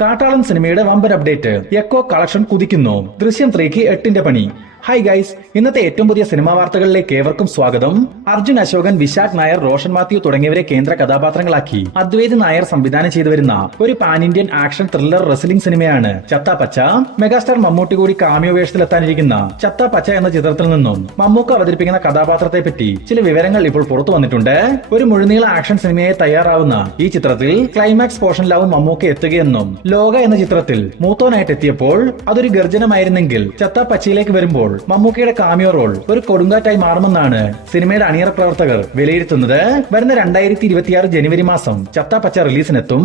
കാട്ടാളൻ സിനിമയുടെ വമ്പൻ അപ്ഡേറ്റ്. Echo collection കുതിക്കുന്നു. ദൃശ്യം 3ക്ക് 8ന്റെ പണി. ഹായ് ഗൈസ്, ഇന്നത്തെ ഏറ്റവും പുതിയ സിനിമാ വാർത്തകളിലേക്ക് ഏവർക്കും സ്വാഗതം. അർജുൻ അശോകൻ, വിശാഖ് നായർ, റോഷൻ മാത്യു തുടങ്ങിയവരെ കേന്ദ്ര കഥാപാത്രങ്ങളാക്കി അദ്വൈത് നായർ സംവിധാനം ചെയ്തു വരുന്ന ഒരു pan Indian action thriller wrestling സിനിമയാണ് ചത്ത പച്ച. മെഗാസ്റ്റാർ മമ്മൂട്ടി കൂടി കാമിയോ വേഷത്തിലെത്താനിരിക്കുന്ന ചത്ത പച്ച എന്ന ചിത്രത്തിൽ നിന്നും മമ്മൂക്ക അവതരിപ്പിക്കുന്ന കഥാപാത്രത്തെ പറ്റി ചില വിവരങ്ങൾ ഇപ്പോൾ പുറത്തു വന്നിട്ടുണ്ട്. ഒരു മുഴുനീള ആക്ഷൻ സിനിമയെ തയ്യാറാവുന്ന ഈ ചിത്രത്തിൽ ക്ലൈമാക്സ് പോർഷനിലാവും മമ്മൂക്ക എത്തുകയെന്നും ലോക എന്ന ചിത്രത്തിൽ മൂത്തോനായിട്ട് എത്തിയപ്പോൾ അതൊരു ഗർജനമായിരുന്നെങ്കിൽ ചത്ത പച്ചയിലേക്ക് വരുമ്പോൾ മമ്മൂക്കയുടെ കാമിയോ റോൾ ഒരു കൊടുങ്കാറ്റായി മാറുമെന്നാണ് സിനിമയുടെ അണിയറ പ്രവർത്തകർ വിലയിരുത്തുന്നത്. വരുന്ന 2026 ജനുവരി മാസം ചത്ത പച്ച റിലീസിനെത്തും.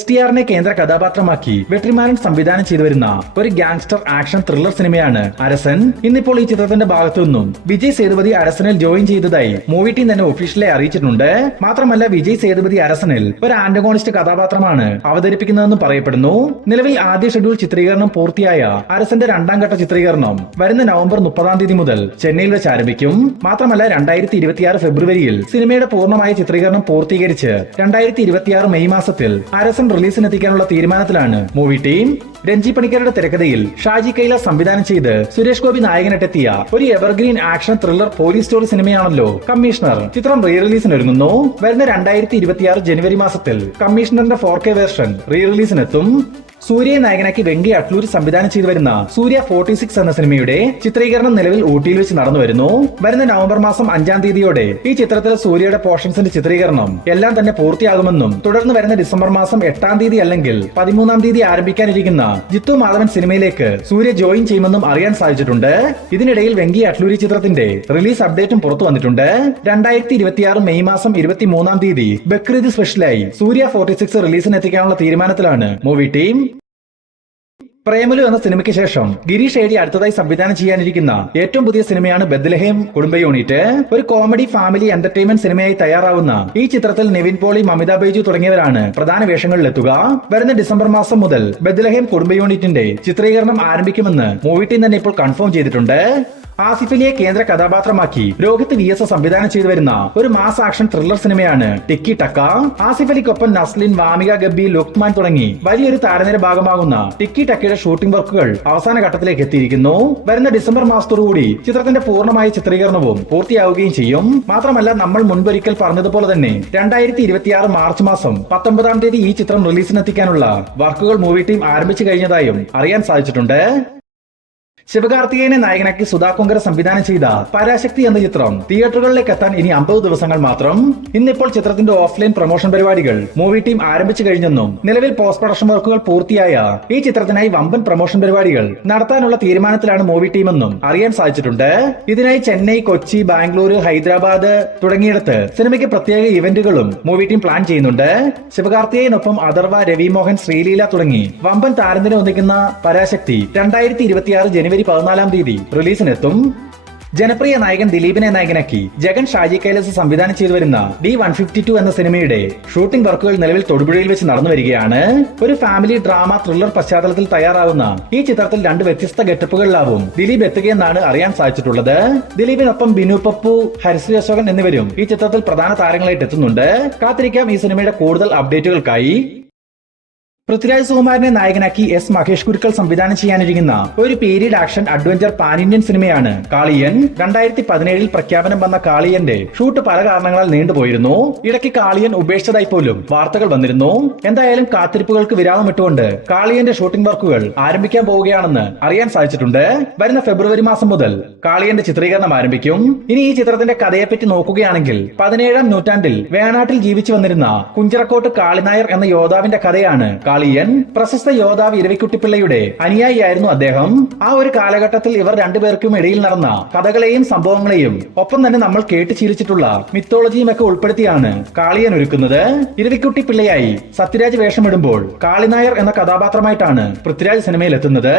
STRനെ കേന്ദ്ര കഥാപാത്രമാക്കി വെട്രിമാരൻ സംവിധാനം ചെയ്തു വരുന്ന ഒരു ഗാങ്സ്റ്റർ ആക്ഷൻ ത്രില്ലർ സിനിമയാണ് അരസൻ. ഇന്നിപ്പോൾ ഈ ചിത്രത്തിന്റെ ഭാഗത്തു നിന്നും വിജയ് സേതുപതി അരസനിൽ ജോയിൻ ചെയ്തതായി മൂവി ടീം തന്നെ ഒഫീഷ്യലായി അറിയിച്ചിട്ടുണ്ട്. മാത്രമല്ല വിജയ് സേതുപതി അരസനിൽ ഒരു ആന്റഗോണിസ്റ്റ് കഥാപാത്രമാണ് അവതരിപ്പിക്കുന്നതെന്നും പറയപ്പെടുന്നു. നിലവിൽ ആദ്യ ഷെഡ്യൂൾ ചിത്രീകരണം പൂർത്തിയായ അരസന്റെ 2ാം ഘട്ട ചിത്രീകരണം വരുന്ന നവംബർ 30 മുതൽ ചെന്നൈയിൽ വെച്ച് ആരംഭിക്കും. മാത്രമല്ല 2026 ഫെബ്രുവരിയിൽ സിനിമയുടെ പൂർണ്ണമായ ചിത്രീകരണം പൂർത്തീകരിച്ച് 2026 മെയ് മാസത്തിൽ റിലീസിനെത്തിക്കാനുള്ള തീരുമാനത്തിലാണ് മൂവി ടീം. രഞ്ജി പണിക്കരുടെ തിരക്കഥയിൽ ഷാജി കൈലാസ് സംവിധാനം ചെയ്ത് സുരേഷ് ഗോപി നായകനെത്തിയ ഒരു evergreen action thriller police story സിനിമയാണല്ലോ കമ്മീഷണർ. ചിത്രം റീ റിലീസിനൊരുങ്ങുന്നു. വരുന്ന 2026 ജനുവരി മാസത്തിൽ കമ്മീഷണറിന്റെ 4K വേർഷൻ റീ റിലീസിനെത്തും. സൂര്യയെ നായകനാക്കി വെങ്കി അട്ലൂരി സംവിധാനം ചെയ്തു വരുന്ന സൂര്യ 46 എന്ന സിനിമയുടെ ചിത്രീകരണം നിലവിൽ ഊട്ടിയിൽ വെച്ച് നടന്നു വരുന്നു. വരുന്ന നവംബർ മാസം 5-ാം തീയതിയോടെ ഈ ചിത്രത്തിലെ സൂര്യയുടെ പോർഷൻസിന്റെ ചിത്രീകരണം എല്ലാം തന്നെ പൂർത്തിയാകുമെന്നും തുടർന്ന് വരുന്ന ഡിസംബർ മാസം 8-ാം തീയതി അല്ലെങ്കിൽ 13-ാം തീയതി ആരംഭിക്കാനിരിക്കുന്ന ജിത്തു മാധവൻ സിനിമയിലേക്ക് സൂര്യ ജോയിൻ ചെയ്യുമെന്നും അറിയാൻ സാധിച്ചിട്ടുണ്ട്. ഇതിനിടയിൽ വെങ്കി അട്ലൂരി ചിത്രത്തിന്റെ റിലീസ് അപ്ഡേറ്റും പുറത്തു വന്നിട്ടുണ്ട്. 2026 മെയ് മാസം 23-ാം തീയതി ബക്രീദ് സ്പെഷ്യലായി സൂര്യ 46 റിലീസിനെത്തിക്കാനുള്ള തീരുമാനത്തിലാണ് മൂവി ടീം. പ്രേമലു എന്ന സിനിമയ്ക്ക് ശേഷം ഗിരീഷ് ഏടി അടുത്തതായി സംവിധാനം ചെയ്യാനിരിക്കുന്ന ഏറ്റവും പുതിയ സിനിമയാണ് ബെത്ലഹേം കുടുംബ യൂണിറ്റ്. ഒരു കോമഡി ഫാമിലി എന്റർടൈൻമെന്റ് സിനിമയായി തയ്യാറാവുന്ന ഈ ചിത്രത്തിൽ നിവിൻ പോളി, മമിത ബൈജു തുടങ്ങിയവരാണ് പ്രധാന വേഷങ്ങളിലെത്തുക. വരുന്ന ഡിസംബർ മാസം മുതൽ ബെത്ലഹേം കുടുംബ യൂണിറ്റിന്റെ ചിത്രീകരണം ആരംഭിക്കുമെന്ന് മൂവി ടീം തന്നെ ഇപ്പോൾ കൺഫേം ചെയ്തിട്ടുണ്ട്. ആസിഫ് അലിയെ കേന്ദ്ര കഥാപാത്രമാക്കി രോഹിത് VS സംവിധാനം ചെയ്തു വരുന്ന ഒരു മാസ് ആക്ഷൻ ത്രില്ലർ സിനിമയാണ് ടിക്കി ടക്ക. ആസിഫ് അലിക്കൊപ്പം നസ്ലിൻ, വാമിക ഗബ്ബി, ലുക്മാൻ തുടങ്ങി വലിയൊരു താരനിര ഭാഗമാകുന്ന ടിക്കി ടക്കയുടെ ഷൂട്ടിംഗ് വർക്കുകൾ അവസാന ഘട്ടത്തിലേക്ക് എത്തിയിരിക്കുന്നു. വരുന്ന ഡിസംബർ മാസത്തോടുകൂടി ചിത്രത്തിന്റെ പൂർണ്ണമായ ചിത്രീകരണവും പൂർത്തിയാവുകയും ചെയ്യും. മാത്രമല്ല നമ്മൾ മുൻപൊരിക്കൽ പറഞ്ഞതുപോലെ തന്നെ 2026 മാർച്ച് മാസം 19-ാം തീയതി ഈ ചിത്രം റിലീസിനെത്തിക്കാനുള്ള വർക്കുകൾ മൂവി ടീം ആരംഭിച്ചു കഴിഞ്ഞതായും അറിയാൻ സാധിച്ചിട്ടുണ്ട്. ശിവകാർത്തികേയനെ നായകനാക്കി സുധാ കൊങ്കര സംവിധാനം ചെയ്ത പരാശക്തി എന്ന ചിത്രം തിയേറ്ററുകളിലേക്ക് എത്താൻ ഇനി 50 ദിവസങ്ങൾ മാത്രം. ഇന്നിപ്പോൾ ചിത്രത്തിന്റെ ഓഫ്ലൈൻ പ്രൊമോഷൻ പരിപാടികൾ മൂവി ടീം ആരംഭിച്ചു കഴിഞ്ഞെന്നും നിലവിൽ പോസ്റ്റ് പ്രൊഡക്ഷൻ വർക്കുകൾ പൂർത്തിയായ ഈ ചിത്രത്തിനായി വമ്പൻ പ്രൊമോഷൻ പരിപാടികൾ നടത്താനുള്ള തീരുമാനത്തിലാണ് മൂവി ടീമെന്നും അറിയാൻ സാധിച്ചിട്ടുണ്ട്. ഇതിനായി ചെന്നൈ, കൊച്ചി, ബാംഗ്ലൂരു, ഹൈദരാബാദ് തുടങ്ങിയിടത്ത് സിനിമയ്ക്ക് പ്രത്യേക ഇവന്റുകളും മൂവി ടീം പ്ലാൻ ചെയ്യുന്നുണ്ട്. ശിവകാർത്തികേയനൊപ്പം അഥർവ, രവിമോഹൻ, ശ്രീലീല തുടങ്ങി വമ്പൻ താരനിര ഒന്നിക്കുന്ന പരാശക്തി 2026 ജനുവരി 14-ാം തീയതി റിലീസിനെത്തും. ജനപ്രിയ നായകൻ ദിലീപിനെ നായകനാക്കി ജഗൻ, ഷാജി കൈലാസ് സംവിധാനം ചെയ്തു വരുന്ന D-152 എന്ന സിനിമയുടെ ഷൂട്ടിംഗ് വർക്കുകൾ നിലവിൽ തൊടുപുഴയിൽ വെച്ച് നടന്നു വരികയാണ്. ഒരു ഫാമിലി ഡ്രാമ ത്രില്ലർ പശ്ചാത്തലത്തിൽ തയ്യാറാവുന്ന ഈ ചിത്രത്തിൽ 2 വ്യത്യസ്ത ഗെറ്റപ്പുകളിലാവും ദിലീപ് എത്തുകയെന്നാണ് അറിയാൻ സാധിച്ചിട്ടുള്ളത്. ദിലീപിനൊപ്പം ബിനു പപ്പു, ഹരിശ്രീ അശോകൻ എന്നിവരും ഈ ചിത്രത്തിൽ പ്രധാന താരങ്ങളായിട്ട് എത്തുന്നുണ്ട്. കാത്തിരിക്കാം ഈ സിനിമയുടെ കൂടുതൽ അപ്ഡേറ്റുകൾക്കായി. പൃഥ്വിരാജ് സുകുമാരനെ നായകനാക്കി S. മഹേഷ് കുരുക്കൾ സംവിധാനം ചെയ്യാനിരിക്കുന്ന ഒരു period action adventure pan Indian സിനിമയാണ് കാളിയൻ. 2017-ൽ പ്രഖ്യാപനം വന്ന കാളിയന്റെ ഷൂട്ട് പല കാരണങ്ങളാൽ നീണ്ടുപോയിരുന്നു. ഇടയ്ക്ക് കാളിയൻ ഉപേക്ഷിച്ചതായി പോലും വാർത്തകൾ വന്നിരുന്നു. എന്തായാലും കാത്തിരിപ്പുകൾക്ക് വിരാമമിട്ടുകൊണ്ട് കാളിയന്റെ ഷൂട്ടിംഗ് വർക്കുകൾ ആരംഭിക്കാൻ പോവുകയാണെന്ന് അറിയാൻ സാധിച്ചിട്ടുണ്ട്. വരുന്ന ഫെബ്രുവരി മാസം മുതൽ കാളിയന്റെ ചിത്രീകരണം ആരംഭിക്കും. ഇനി ഈ ചിത്രത്തിന്റെ കഥയെപ്പറ്റി നോക്കുകയാണെങ്കിൽ 17-ാം നൂറ്റാണ്ടിൽ വേണാട്ടിൽ ജീവിച്ചു വന്നിരുന്ന കുഞ്ചിറക്കോട്ട് കാളിനായർ എന്ന യോദ്ധാവിന്റെ കഥയാണ് കാളിയൻ. പ്രശസ്ത യോദ്ധാവ് ഇരവിക്കുട്ടിപ്പിള്ളയുടെ അനുയായിയായിരുന്നു അദ്ദേഹം. ആ ഒരു കാലഘട്ടത്തിൽ ഇവർ രണ്ടുപേർക്കും ഇടയിൽ നടന്ന കഥകളെയും സംഭവങ്ങളെയും ഒപ്പം തന്നെ നമ്മൾ കേട്ട് ശീലിച്ചിട്ടുള്ള മിത്തോളജിയും ഒക്കെ ഉൾപ്പെടുത്തിയാണ് കാളിയൻ ഒരുക്കുന്നത്. ഇരവിക്കുട്ടിപ്പിള്ളയായി സത്യരാജ് വേഷമിടുമ്പോൾ കാളിനായർ എന്ന കഥാപാത്രമായിട്ടാണ് പൃഥ്വിരാജ് സിനിമയിൽ എത്തുന്നത്.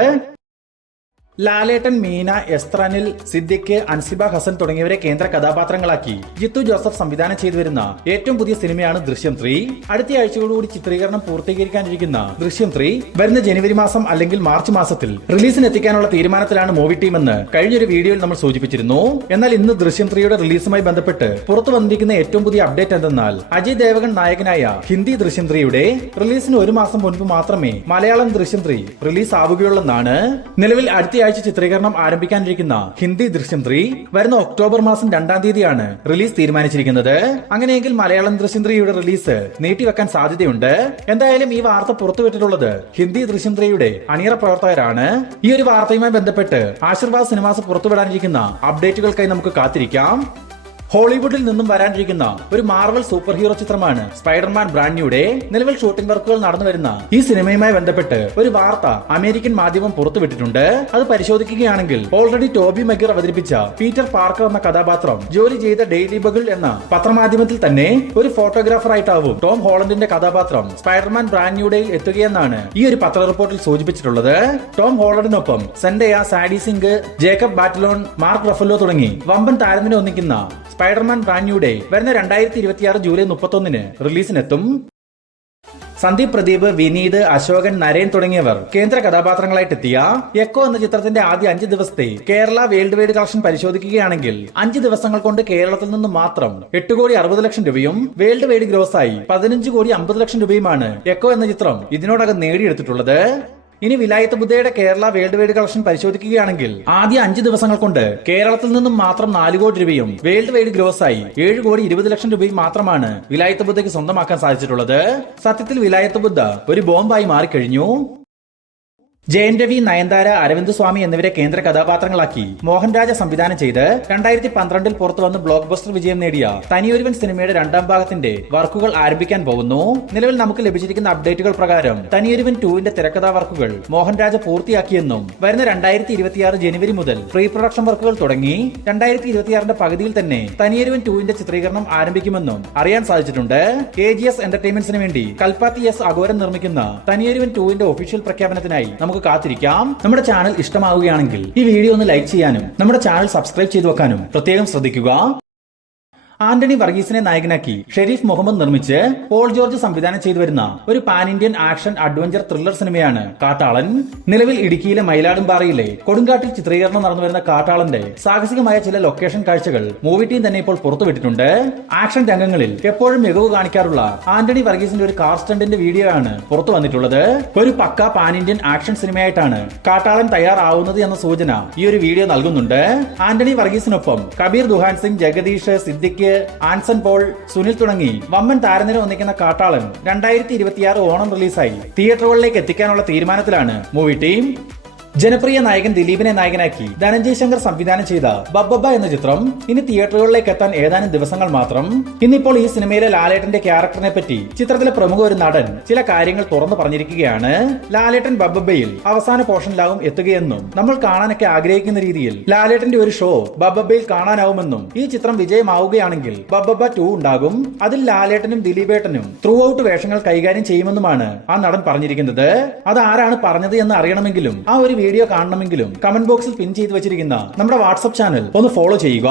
ലാലേട്ടൻ, മീന, എസ്ത്രനിൽ, സിദ്ദിഖ്, അൻസിബ ഹസൻ തുടങ്ങിയവരെ കേന്ദ്ര കഥാപാത്രങ്ങളാക്കി ജിത്തു ജോസഫ് സംവിധാനം ചെയ്തു വരുന്ന ഏറ്റവും പുതിയ സിനിമയാണ് ദൃശ്യം 3. അടുത്ത ആഴ്ചയോടുകൂടി ചിത്രീകരണം പൂർത്തീകരിക്കാനിരിക്കുന്ന ദൃശ്യം 3 വരുന്ന ജനുവരി മാസം അല്ലെങ്കിൽ മാർച്ച് മാസത്തിൽ റിലീസിന് എത്തിക്കാനുള്ള തീരുമാനത്തിലാണ് മൂവി ടീം എന്ന് കഴിഞ്ഞൊരു വീഡിയോയിൽ നമ്മൾ സൂചിപ്പിച്ചിരുന്നു. എന്നാൽ ഇന്ന് ദൃശ്യം 3യുടെ റിലീസുമായി ബന്ധപ്പെട്ട് പുറത്തു വന്നിരിക്കുന്ന ഏറ്റവും പുതിയ അപ്ഡേറ്റ് എന്തെന്നാൽ അജയ് ദേവഗൺ നായകനായ ഹിന്ദി ദൃശ്യം 3യുടെ റിലീസിന് ഒരു മാസം മുൻപ് മാത്രമേ മലയാളം ദൃശ്യം 3 റിലീസ് ആവുകയുള്ളെന്നാണ്. നിലവിൽ അടുത്ത ആഴ്ച ചിത്രീകരണം ആരംഭിക്കാനിരിക്കുന്ന ഹിന്ദി ദൃശ്യം 3 വരുന്ന ഒക്ടോബർ മാസം 2-ാം തീയതിയാണ് റിലീസ് തീരുമാനിച്ചിരിക്കുന്നത്. അങ്ങനെയെങ്കിൽ മലയാളം ദൃശ്യം 3യുടെ റിലീസ് നീട്ടിവെക്കാൻ സാധ്യതയുണ്ട്. എന്തായാലും ഈ വാർത്ത പുറത്തുവിട്ടിട്ടുള്ളത് ഹിന്ദി ദൃശ്യം 3യുടെ അണിയറ പ്രവർത്തകരാണ്. ഈ ഒരു വാർത്തയുമായി ബന്ധപ്പെട്ട് ആശീർവാദ് സിനിമാസ് പുറത്തുവിടാനിരിക്കുന്ന അപ്ഡേറ്റുകൾക്കായി നമുക്ക് കാത്തിരിക്കാം. ഹോളിവുഡിൽ നിന്നും വരാനിരിക്കുന്ന ഒരു മാർവൽ സൂപ്പർ ഹീറോ ചിത്രമാണ് സ്പൈഡർമാൻ ബ്രാൻഡ് ന്യൂയുടെ നിലവിൽ ഷൂട്ടിംഗ് വർക്കുകൾ നടന്നു വരുന്ന ഈ സിനിമയുമായി ബന്ധപ്പെട്ട് ഒരു വാർത്ത അമേരിക്കൻ മാധ്യമം പുറത്തുവിട്ടിട്ടുണ്ട്. അത് പരിശോധിക്കുകയാണെങ്കിൽ ഓൾറെഡി ടോബി മഗിർ അവതരിപ്പിച്ച പീറ്റർ പാർക്കർ എന്ന കഥാപാത്രം ജോലി ചെയ്ത ഡെയിലി ബഗിൾ എന്ന പത്രമാധ്യമത്തിൽ തന്നെ ഒരു ഫോട്ടോഗ്രാഫർ ആയിട്ടാവും ടോം ഹോളണ്ടിന്റെ കഥാപാത്രം സ്പൈഡർമാൻ ബ്രാൻഡ് ന്യൂഡേയിൽ എത്തുകയെന്നാണ് ഈ ഒരു പത്ര റിപ്പോർട്ടിൽ സൂചിപ്പിച്ചിട്ടുള്ളത്. Tom ഹോളണ്ടിനൊപ്പം Zendaya, സാഡി Singh, Jacob ബാറ്റലോൺ, mark Ruffalo തുടങ്ങി വമ്പൻ താരത്തിനെ ഒന്നിക്കുന്ന സ്പൈഡർമാൻ ബ്രാൻഡ് ന്യൂ ഡേ വരുന്ന 2026 ജൂലൈ 31 റിലീസിനെത്തും. സന്ദീപ് പ്രദീപ്, വിനീത്, അശോകൻ, നരേൻ തുടങ്ങിയവർ കേന്ദ്ര കഥാപാത്രങ്ങളായിട്ടെത്തിയ എക്കോ എന്ന ചിത്രത്തിന്റെ ആദ്യ 5 ദിവസത്തെ കേരള വേൾഡ് വൈഡ് കളക്ഷൻ പരിശോധിക്കുകയാണെങ്കിൽ 5 ദിവസങ്ങൾ കൊണ്ട് കേരളത്തിൽ നിന്ന് മാത്രം 8,60,00,000 രൂപയും വേൾഡ് വൈഡ് ഗ്രോസായി 15,50,00,000 രൂപയുമാണ് എക്കോ എന്ന ചിത്രം ഇതിനോടകം നേടിയെടുത്തിട്ടുള്ളത്. ഇനി Vilayath ബുദ്ധയുടെ Kerala world wide collection പരിശോധിക്കുകയാണെങ്കിൽ ആദ്യ 5 ദിവസങ്ങൾ കൊണ്ട് കേരളത്തിൽ നിന്നും മാത്രം 4 കോടി രൂപയും വേൾഡ് വൈഡ് ഗ്രോസായി 7,20,00,000 രൂപയും മാത്രമാണ് വിലായത്ത് ബുദ്ധയ്ക്ക് സ്വന്തമാക്കാൻ സാധിച്ചിട്ടുള്ളത്. സത്യത്തിൽ വിലായത്ത് ബുദ്ധ ഒരു ബോംബായി മാറിക്കഴിഞ്ഞു. ജയൻ രവി, നയൻതാര, അരവിന്ദ് സ്വാമി എന്നിവരെ കേന്ദ്ര കഥാപാത്രങ്ങളാക്കി മോഹൻരാജ സംവിധാനം ചെയ്ത് 2012 പുറത്തു വന്ന് ബ്ലോക്ക് ബസ്റ്റർ വിജയം നേടിയ തനിയൊരുവൻ സിനിമയുടെ 2ാം ഭാഗത്തിന്റെ വർക്കുകൾ ആരംഭിക്കാൻ പോകുന്നു. നിലവിൽ നമുക്ക് ലഭിച്ചിരിക്കുന്ന അപ്ഡേറ്റുകൾ പ്രകാരം തനിയൊരുവൻ 2ന്റെ തിരക്കഥാ വർക്കുകൾ മോഹൻരാജ പൂർത്തിയാക്കിയെന്നും വരുന്ന 2026 ജനുവരി മുതൽ പ്രീ പ്രൊഡക്ഷൻ വർക്കുകൾ തുടങ്ങി 2026ന്റെ പകുതിയിൽ തന്നെ തനിയൊരുവൻ 2ന്റെ ചിത്രീകരണം ആരംഭിക്കുമെന്നും അറിയാൻ സാധിച്ചിട്ടുണ്ട്. AGS എന്റർടൈൻമെന്റ്സിന് വേണ്ടി കൽപ്പാത്തി S അഘോരൻ നിർമ്മിക്കുന്ന തനിയൊരുവൻ 2ന്റെ ഒഫീഷ്യൽ പ്രഖ്യാപനത്തിനായി നമുക്ക് കാത്തിരിക്കാം. നമ്മുടെ ചാനൽ ഇഷ്ടമാവുകയാണെങ്കിൽ ഈ വീഡിയോ ഒന്ന് ലൈക്ക് ചെയ്യാനും നമ്മുടെ ചാനൽ സബ്സ്ക്രൈബ് ചെയ്തു വെക്കാനും പ്രത്യേകം ശ്രദ്ധിക്കുക. ആന്റണി വർഗീസിനെ നായകനാക്കി ഷെരീഫ് മുഹമ്മദ് നിർമ്മിച്ച് പോൾ ജോർജ് സംവിധാനം ചെയ്തു വരുന്ന ഒരു pan Indian action adventure thriller സിനിമയാണ് കാട്ടാളൻ. നിലവിൽ ഇടുക്കിയിലെ മയിലാടുംപാറയിലെ കൊടുങ്കാട്ടിൽ ചിത്രീകരണം നടന്നു വരുന്ന കാട്ടാളന്റെ സാഹസികമായ ചില ലൊക്കേഷൻ കാഴ്ചകൾ മൂവി ടീം തന്നെ ഇപ്പോൾ പുറത്തുവിട്ടിട്ടുണ്ട്. ആക്ഷൻ രംഗങ്ങളിൽ എപ്പോഴും മികവ് കാണിക്കാറുള്ള ആന്റണി വർഗീസിന്റെ ഒരു കാർ സ്റ്റണ്ടിന്റെ വീഡിയോ ആണ് പുറത്തു വന്നിട്ടുള്ളത്. ഒരു പക്ക പാൻ ഇന്ത്യൻ ആക്ഷൻ സിനിമയായിട്ടാണ് കാട്ടാളൻ തയ്യാറാവുന്നത് എന്ന സൂചന ഈ ഒരു വീഡിയോ നൽകുന്നുണ്ട്. ആന്റണി വർഗീസിനൊപ്പം കബീർ ദുഹാൻ സിംഗ്, ജഗദീഷ്, സിദ്ദിഖ്, ആൻസൺ പോൾ, സുനിൽ തുടങ്ങി വമ്പൻ താരനിര ഒന്നിക്കുന്ന കാട്ടാളൻ 2026 ഓണം റിലീസായി തിയേറ്ററുകളിലേക്ക് എത്തിക്കാനുള്ള തീരുമാനത്തിലാണ് മൂവി ടീം. ജനപ്രിയ നായകൻ ദിലീപിനെ നായകനാക്കി ധനഞ്ജയ് ശങ്കർ സംവിധാനം ചെയ്ത ബബ്ബബ്ബ എന്ന ചിത്രം ഇനി തിയേറ്ററുകളിലേക്ക് എത്താൻ ഏതാനും ദിവസങ്ങൾ മാത്രം. ഇന്നിപ്പോൾ ഈ സിനിമയിലെ ലാലേട്ടന്റെ ക്യാരക്ടറിനെ പറ്റി ചിത്രത്തിലെ പ്രമുഖ ഒരു നടൻ ചില കാര്യങ്ങൾ തുറന്നു പറഞ്ഞിരിക്കുകയാണ്. ലാലേട്ടൻ ബബ്ബബ്ബയിൽ അവസാന പോർഷനിലാവും എത്തുകയെന്നും നമ്മൾ കാണാനൊക്കെ ആഗ്രഹിക്കുന്ന രീതിയിൽ ലാലേട്ടന്റെ ഒരു ഷോ ബബ്ബബ്ബയിൽ കാണാനാവുമെന്നും ഈ ചിത്രം വിജയമാവുകയാണെങ്കിൽ ബബ്ബബ്ബ 2 ഉണ്ടാകും. അതിൽ ലാലേട്ടനും ദിലീപേട്ടനും ത്രൂ ഔട്ട് വേഷങ്ങൾ കൈകാര്യം ചെയ്യുമെന്നുമാണ് ആ നടൻ പറഞ്ഞിരിക്കുന്നത്. അത് ആരാണ് പറഞ്ഞത് എന്ന് അറിയണമെങ്കിലും ആ ഒരു വീഡിയോ കാണണമെങ്കിലും കമന്റ് ബോക്സിൽ പിൻ ചെയ്ത് വെച്ചിരിക്കുന്ന നമ്മുടെ വാട്സ്ആപ്പ് ചാനൽ ഒന്ന് ഫോളോ ചെയ്യുക.